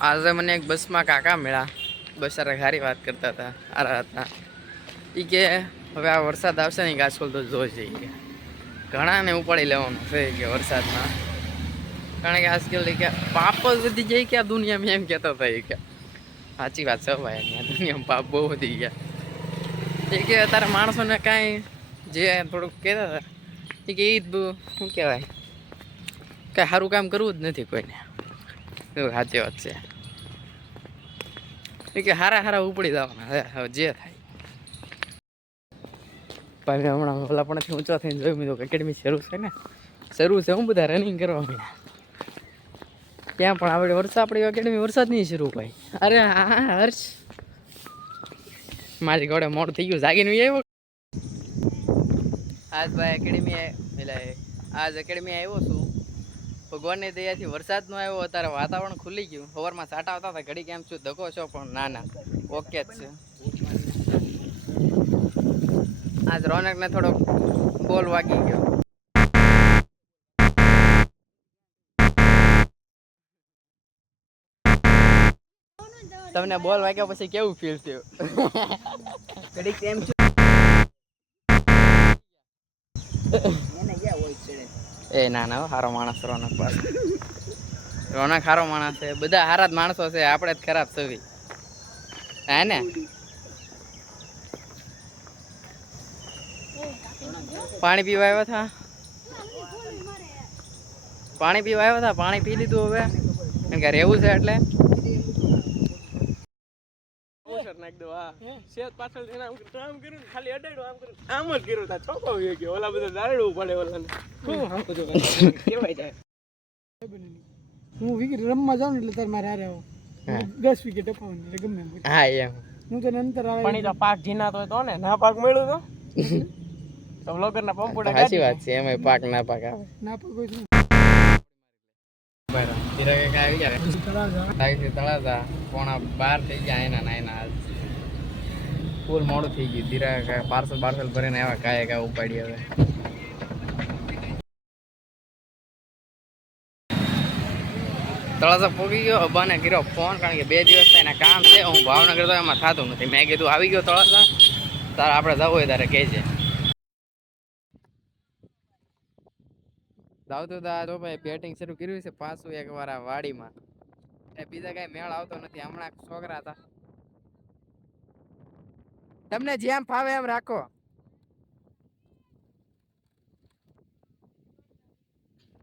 આજે મને એક બસમાં કાકા મળ્યા. બસારા સારી વાત કરતા હતા, સારા હતા. એ કે હવે આ વરસાદ આવશે ને ગાછોલ તો જોઈ જઈએ. ઘણાને ઉપાડી લેવાનું છે કે વરસાદમાં, કારણ કે આજકાલ કે પાપ જ વધી જાય કે આ દુનિયામાં, એમ કહેતા હતા કે સાચી વાત છે ભાઈ. આ દુનિયામાં પાપ બહુ વધી ગયા. એ કે અત્યારે માણસોને કાંઈ જે થોડુંક કહેતા હતા એ કે એ શું કહેવાય, કાંઈ સારું કામ કરવું જ નથી કોઈને. એવું સાચી વાત છે. એ કે હારા ઉપડી જવાના હવે જે થાય. પણ હમણાં ઓલા પણ ઊંચા થઈને જોયું મેં એકેડમી શરૂ છે ને, શરૂ છે. હું બધા રનિંગ કરવા માંડ્યા ત્યાં, પણ આપણે આપણી એકેડમી વરસાદ નહીં શરૂ ભાઈ. અરે હા હર્ષ, મારી ઘોડે મોડું થઈ ગયું, જાગીને આવ્યો આજ ભાઈ એકેડમી. એટલે આજ એકેડમી આવ્યો છું. ભગવાનની દયાથી વરસાદ નો આવ્યો, અત્યારે વાતાવરણ ખુલી ગયું. સવારમાં સાટા આવતા હતા, ઘડી કેમ છું ધકો છો, પણ ના ઓકે જ છે. આજ રોનક ને થોડોક બોલ વાગી ગયો. તમને બોલ વાગ્યા પછી કેવું ફીલ થયું? ઘડી કેમ છું એ ના હારો માણસ રોનક પાસે. રોનક હારો માણસ છે, બધા હારા જ માણસો છે, આપણે જ ખરાબ છવી હે ને. પાણી પીવા આવ્યા હતા, પાણી પીવા આવ્યા હતા, પાણી પી લીધું હવે, કારણ કે રહેવું છે એટલે. હું વિકેટ રમવા જાઉં એટલે તાર મારે હારે આવો 10 વિકેટ અપાવવાની એટલે ગમે એમ. હા એમ હું તો અંતર આવે પણ તો પાક જીનાતો તો ને ના પાક મળ્યું તો વ્લોગર ના પંપુડા સાચી વાત છે. એમાં પાક ના પાક આવે ના પાક કોઈ તળાજા 11:30 થઈ ગયા. એના નાયના ફૂલ મોડું થઈ ગયું. ધીરા પાર્સલ ભરીને આવ્યા, કાંઈ ઉપાડી. હવે તળાજા પોગી ગયો. અબ્બાને કર્યો ફોન, કારણ કે 2 દિવસ એના કામ છે. હું ભાવનગર તો એમાં થતું નથી. મેં કીધું આવી ગયો તળાજા, તારે આપણે જવું હોય તારે કહેજે. જાવતું તો ભાઈ બેટિંગ શરૂ કર્યું છે પાછું એક વાર આ વાડીમાં. બીજા કઈ મેળ આવતો નથી. હમણાં છોકરા હતા. તમને જેમ ફાવે એમ રાખો.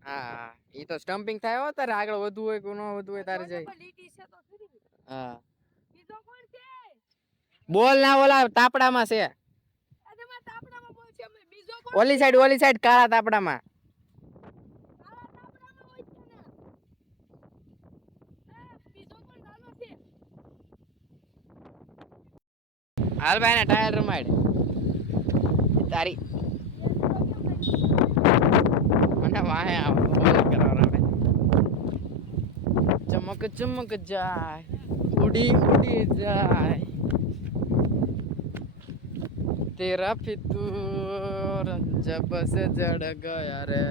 હા એ તો સ્ટમ્પિંગ થાય હો. તારે આગળ વધવું હોય કે ન વધવું હોય તારે જાય. હા બોલ ના ઓલા તાપડામાં છે. ઓલી સાઈડ કાળા તાપડામાં. હાલ ભાઈ ને ટાયર રમાડ તારી મને વાહે ચમક ચમક જાય, ઉડી જાય તેરા फितूर जब से जड़ गया रे.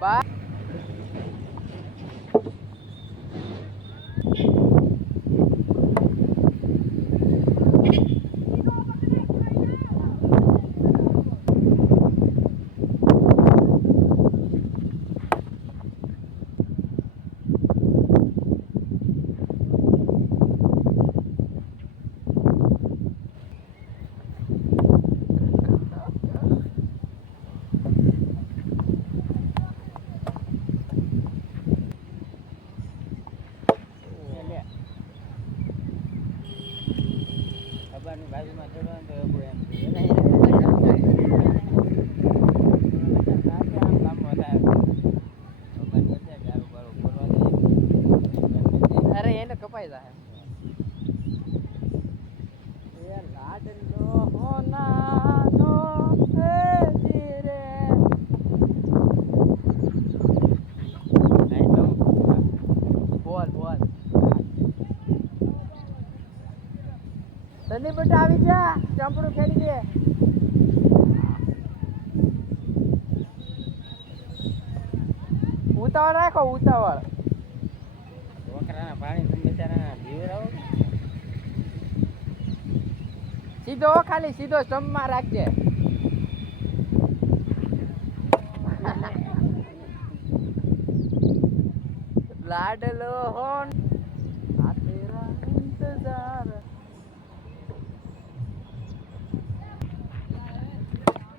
Bye. ઉતાવળ રાખો ઉતાવળ. છોકરાના પાણી તમે બિચારાના જીવ રહો. સીધો ખાલી સીધો સ્ટમ્પમાં રાખજે. લાડલો હોન આ તેરા ઇંતજાર.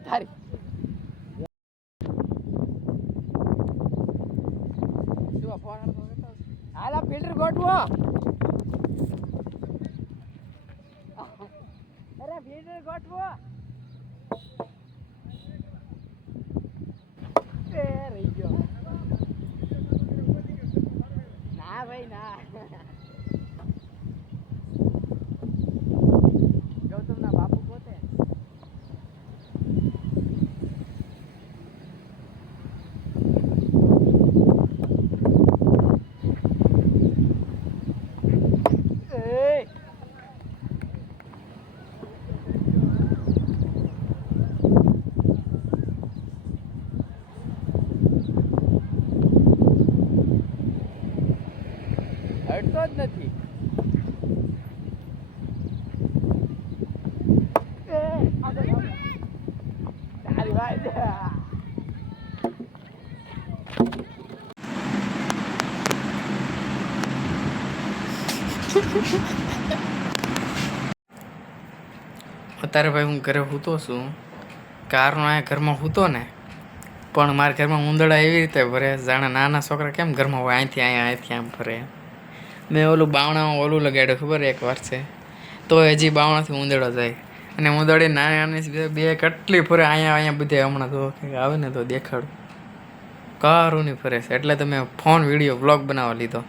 તારી શું ફોન હાલા ફિલ્ટર ગોઠવો. અરે ફિલ્ટર ગોઠવો. એ રહી ગયો. ના ભાઈ ના. ગૌતમના બાપુ પોતે. હટતો જ નથી. તારી વાત. અત્યારે ભાઈ હું ઘરે સૂતો છું. કારનો આ ઘરમાં સૂતો ને પણ મારા ઘરમાં ઉંદરડા એવી રીતે ભરે જાણે નાના છોકરા કેમ ઘરમાં હોય અહીંથી અહીંયા અહીંથી આમ ફરે. મેં ઓલું બાવણામાં ઓલું લગાડ્યું ખબર એક વાર છે તો હજી બાવણાથી ઉંદરડો જાય અને ઉંદરડી નાની નાની બે કેટલી ફરે અહીંયા બધે હમણાં તો આવે ને તો દેખાડું. કારું નહીં ફરે છે એટલે તમે ફોન વિડીયો બ્લોગ બનાવવા લીધો.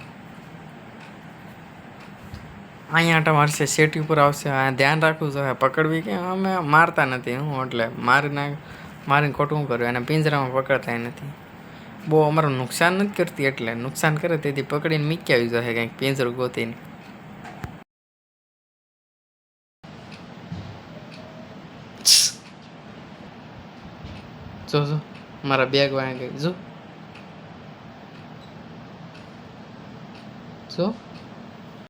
અહીંયા આટા મારશે સેટી ઉપર આવશે. આ ધ્યાન રાખવું જોઈએ પકડવી કે અમે મારતા નથી હું એટલે મારીને ખોટું કર્યું અને પિંજરામાં પકડતા નથી. બહુ અમારું નુકસાન નથી કરતી એટલે નુકસાન કરે તેથી પકડીને મીકી આવી જાય કંઈક પિંજરું ગોતીને. જો મારા બેગ વાંગે જો